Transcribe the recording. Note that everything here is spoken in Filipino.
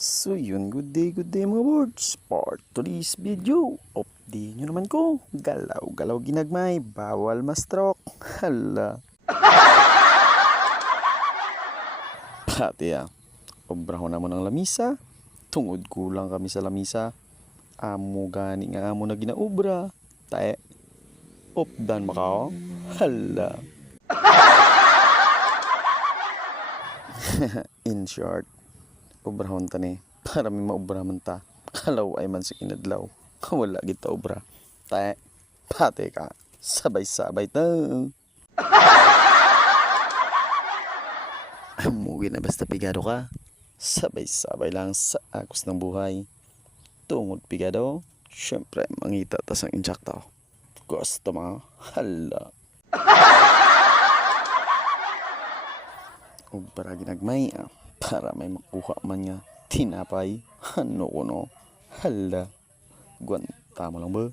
So yun, good day mga boards. Part to this video. Update nyo naman ko. Galaw-galaw ginagmay, bawal ma-stroke. Hala. Pati obrahon naman ang lamisa. Tungod kulang kami sa lamisa. Amo gani nga amo na ginaubra. Tae. Updan makao. Hala. In short, obrahon ta ni para may maubra man ta. Kalaw ay man sa kinadlaw. Wala kita obra. Tae. Pati ka. Sabay-sabay ta. Amuwi na basta pigado ka. Sabay-sabay lang sa agos ng buhay. Tungod pigado, syempre mangita tas ang injakto. Gusto mga hala. O para ginagmay para may makuha man nga tinapay. Ano ko no? Hala. Gwanta mo lang ba?